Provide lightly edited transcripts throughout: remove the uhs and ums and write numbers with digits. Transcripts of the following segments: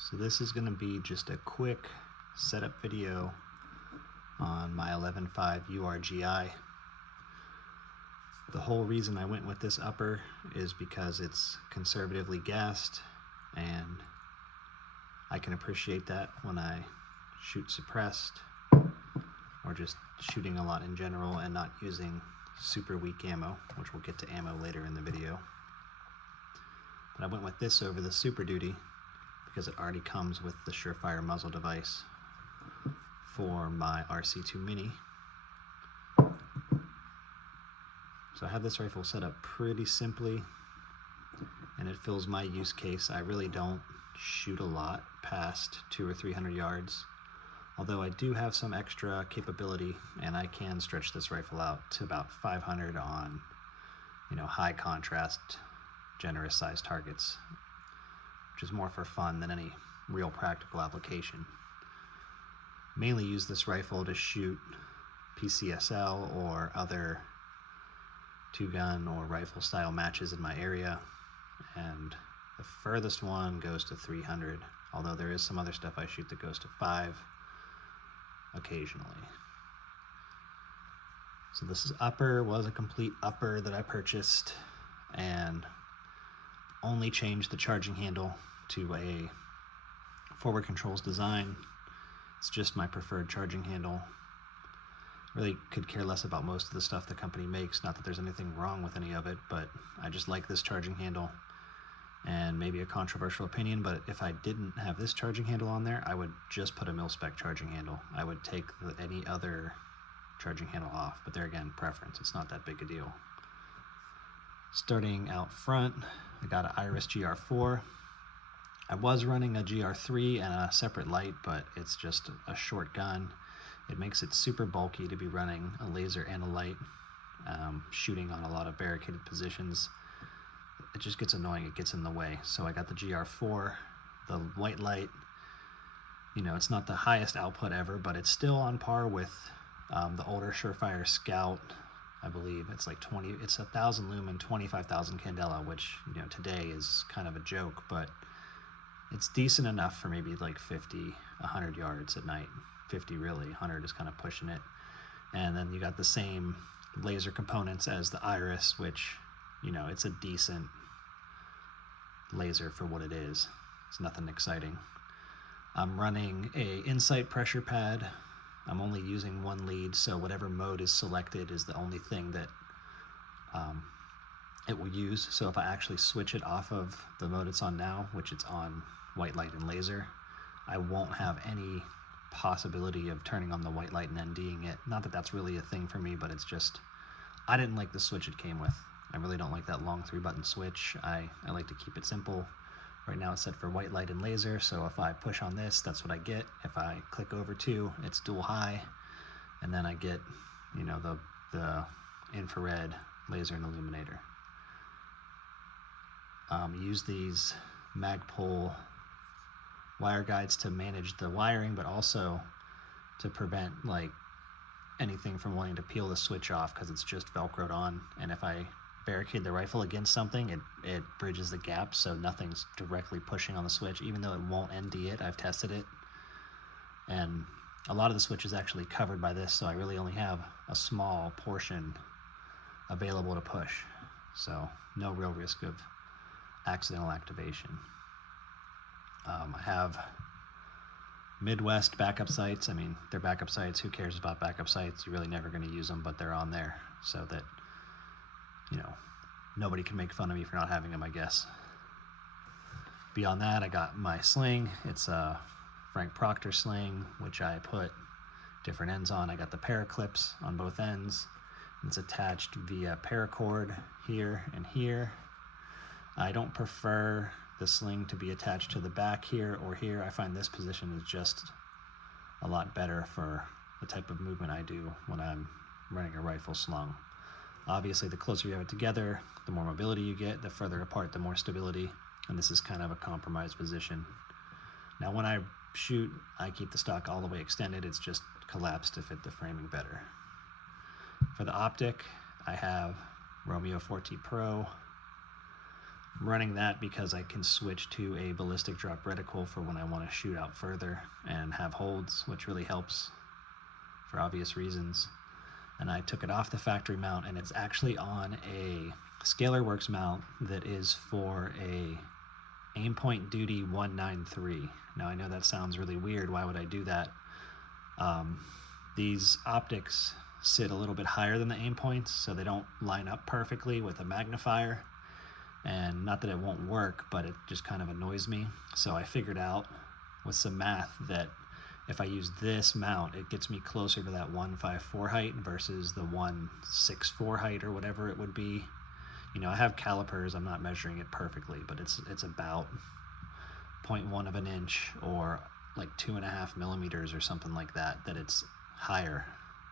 So this is going to be just a quick setup video on my 11.5 URGI. The whole reason I went with this upper is because it's conservatively gassed, and I can appreciate that when I shoot suppressed or just shooting a lot in general and not using super weak ammo, which we'll get to ammo later in the video. But I went with this over the Super Duty because it already comes with the Surefire muzzle device for my RC2 Mini. So I have this rifle set up pretty simply, and it fills my use case. I really don't shoot a lot past 200 or 300 yards, although I do have some extra capability, and I can stretch this rifle out to about 500 on, high contrast, generous sized targets, which is more for fun than any real practical application. Mainly use this rifle to shoot PCSL or other two-gun or rifle style matches in my area, and the furthest one goes to 300, although there is some other stuff I shoot that goes to 5 occasionally. So this upper was a complete upper that I purchased, and only changed the charging handle to a forward controls design. It's just my preferred charging handle. Really could care less about most of the stuff the company makes. Not that there's anything wrong with any of it, but I just like this charging handle. And maybe a controversial opinion, but if I didn't have this charging handle on there, I would just put a mil-spec charging handle. I would take any other charging handle off, but there again, preference. It's not that big a deal. Starting out front, I got an Iris GR4. I was running a GR3 and a separate light, but it's just a short gun. It makes it super bulky to be running a laser and a light, shooting on a lot of barricaded positions. It just gets annoying, it gets in the way. So I got the GR4, the white light. It's not the highest output ever, but it's still on par with the older Surefire Scout. I believe it's like 1,000 lumen, 25,000 candela, which today is kind of a joke, but it's decent enough for maybe like 50, 100 yards at night. 50 really, 100 is kind of pushing it. And then you got the same laser components as the Iris, which it's a decent laser for what it is. It's nothing exciting. I'm running a Insight pressure pad. I'm only using one lead, so whatever mode is selected is the only thing that it will use. So if I actually switch it off of the mode it's on now, which it's on white light and laser, I won't have any possibility of turning on the white light and NDing it. Not that that's really a thing for me, but it's just, I didn't like the switch it came with. I really don't like that long 3-button switch. I like to keep it simple. Right now it's set for white light and laser, so if I push on this, that's what I get. If I click over 2, it's dual high, and then I get, the infrared laser and illuminator. Use these Magpul wire guides to manage the wiring, but also to prevent anything from wanting to peel the switch off, because it's just velcroed on, and if I barricade the rifle against something, it bridges the gap so nothing's directly pushing on the switch, even though it won't ND it. I've tested it, and a lot of the switch is actually covered by this, so I really only have a small portion available to push, so no real risk of accidental activation. I have Midwest backup sights. I mean, they're backup sights. Who cares about backup sights? You're really never going to use them, but they're on there so that nobody can make fun of me for not having them, I guess. Beyond that, I got my sling. It's a Frank Proctor sling, which I put different ends on. I got the paraclips on both ends. It's attached via paracord here and here. I don't prefer the sling to be attached to the back here or here. I find this position is just a lot better for the type of movement I do when I'm running a rifle slung. Obviously, the closer you have it together, the more mobility you get. The further apart, the more stability. And this is kind of a compromised position. Now, when I shoot, I keep the stock all the way extended. It's just collapsed to fit the framing better. For the optic, I have Romeo 4T Pro I'm running that because I can switch to a ballistic drop reticle for when I want to shoot out further and have holds, which really helps for obvious reasons. And I took it off the factory mount, and it's actually on a Scalar Works mount that is for a Aimpoint Duty 193. Now I know that sounds really weird. Why would I do that? These optics sit a little bit higher than the aim points, so they don't line up perfectly with a magnifier. And not that it won't work, but it just kind of annoys me. So I figured out with some math that if I use this mount, it gets me closer to that 154 height versus the 164 height or whatever it would be. You know, I have calipers, I'm not measuring it perfectly, but it's about 0.1 of an inch or like 2.5 millimeters or something like that it's higher.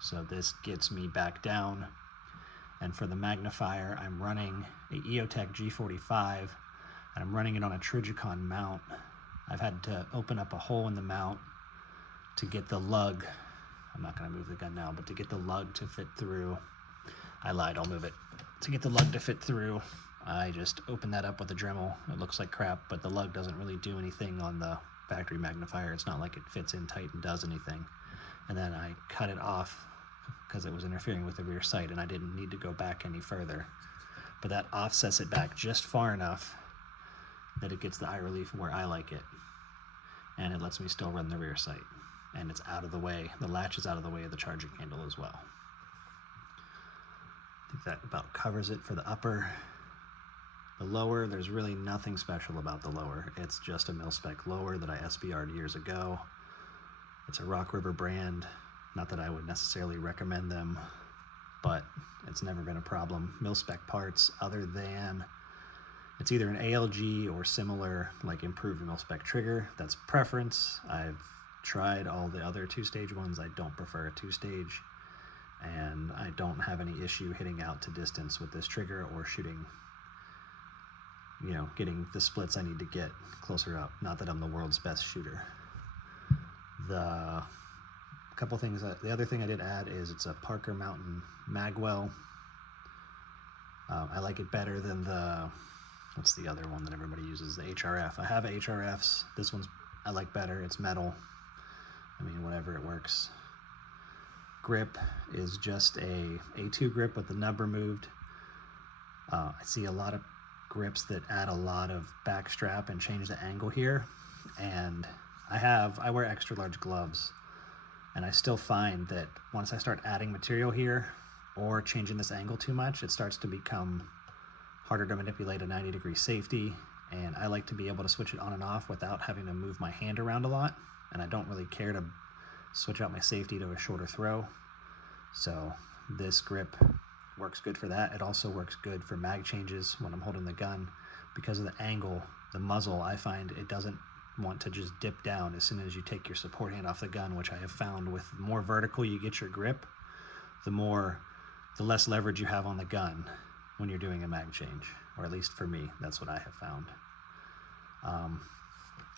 So this gets me back down. And for the magnifier, I'm running a EOTech G45, and I'm running it on a Trijicon mount. I've had to open up a hole in the mount to get the lug. I'm not going to move the gun now, but to get the lug to fit through. I lied, I'll move it. To get the lug to fit through, I just open that up with a Dremel. It looks like crap, but the lug doesn't really do anything on the factory magnifier. It's not like it fits in tight and does anything. And then I cut it off because it was interfering with the rear sight, and I didn't need to go back any further. But that offsets it back just far enough that it gets the eye relief where I like it, and it lets me still run the rear sight. And it's out of the way. The latch is out of the way of the charging handle as well. I think that about covers it for the upper. The lower, there's really nothing special about the lower. It's just a mil-spec lower that I SBR'd years ago. It's a Rock River brand. Not that I would necessarily recommend them, but it's never been a problem. Mil-spec parts, other than it's either an ALG or similar, like improved mil-spec trigger. That's preference. I've tried all the other two-stage ones. I don't prefer a two-stage, and I don't have any issue hitting out to distance with this trigger or shooting, you know, getting the splits I need to get closer up. Not that I'm the world's best shooter. The couple things, the other thing I did add is it's a Parker Mountain magwell. I like it better than the, what's the other one that everybody uses, the HRF. I have HRFs. This one's I like better. It's metal. I mean, whatever, it works. Grip is just a A2 grip with the nub removed. I see a lot of grips that add a lot of back strap and change the angle here, and I wear extra large gloves, and I still find that once I start adding material here or changing this angle too much, it starts to become harder to manipulate a 90-degree safety, and I like to be able to switch it on and off without having to move my hand around a lot, and I don't really care to switch out my safety to a shorter throw. So this grip works good for that. It also works good for mag changes when I'm holding the gun. Because of the angle, the muzzle, I find it doesn't want to just dip down as soon as you take your support hand off the gun, which I have found with the more vertical you get your grip, the less leverage you have on the gun when you're doing a mag change, or at least for me, that's what I have found.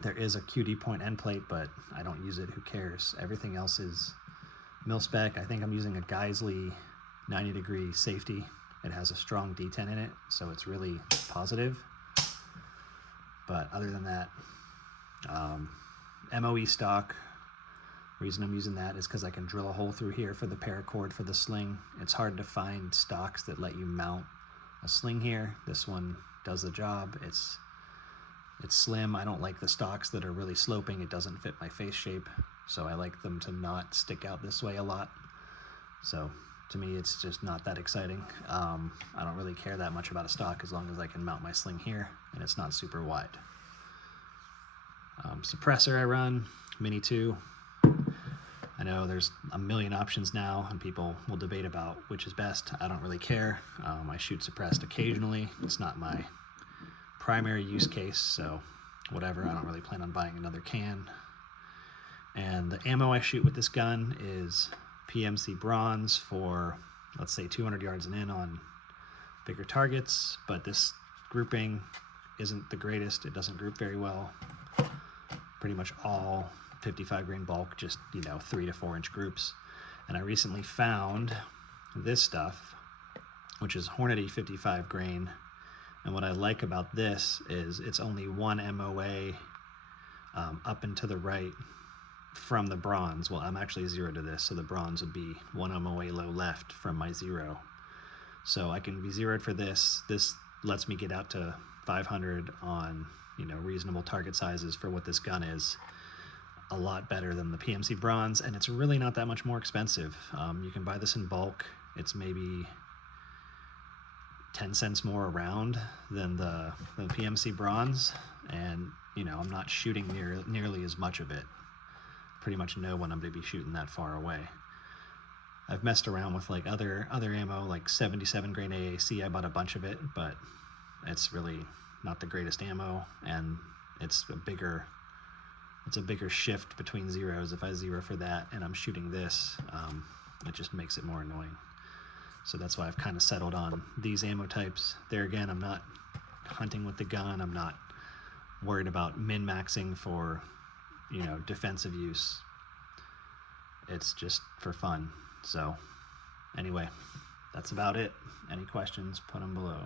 There is a QD point end plate, but I don't use it. Who cares? Everything else is mil-spec. I think I'm using a Geisley 90-degree safety. It has a strong D10 in it, so it's really positive. But other than that, MOE stock. Reason I'm using that is because I can drill a hole through here for the paracord for the sling. It's hard to find stocks that let you mount a sling here. This one does the job. It's slim. I don't like the stocks that are really sloping. It doesn't fit my face shape, so I like them to not stick out this way a lot. So to me, it's just not that exciting. I don't really care that much about a stock as long as I can mount my sling here and it's not super wide. Suppressor I run, Mini 2. I know there's a million options now and people will debate about which is best. I don't really care. I shoot suppressed occasionally. It's not my primary use case, so whatever. I don't really plan on buying another can. And the ammo I shoot with this gun is PMC bronze for, let's say, 200 yards and in on bigger targets, but this grouping isn't the greatest. It doesn't group very well. Pretty much all 55 grain bulk, just 3 to 4 inch groups. And I recently found this stuff, which is Hornady 55 grain, And what I like about this is it's only one MOA up and to the right from the bronze. Well, I'm actually 0 to this, so the bronze would be one MOA low left from my 0. So I can be zeroed for this. This lets me get out to 500 on, you know, reasonable target sizes for what this gun is. A lot better than the PMC bronze, and it's really not that much more expensive. You can buy this in bulk. It's maybe 10 cents more a round than the PMC bronze, and you know, I'm not shooting nearly as much of it. Pretty much know when I'm going to be shooting that far away. I've messed around with like other ammo, like 77 grain AAC. I bought a bunch of it, but it's really not the greatest ammo, and it's a bigger shift between zeros. If I zero for that and I'm shooting this, it just makes it more annoying. So that's why I've kind of settled on these ammo types. There again, I'm not hunting with the gun. I'm not worried about min-maxing for, you know, defensive use. It's just for fun. So anyway, that's about it. Any questions, put them below.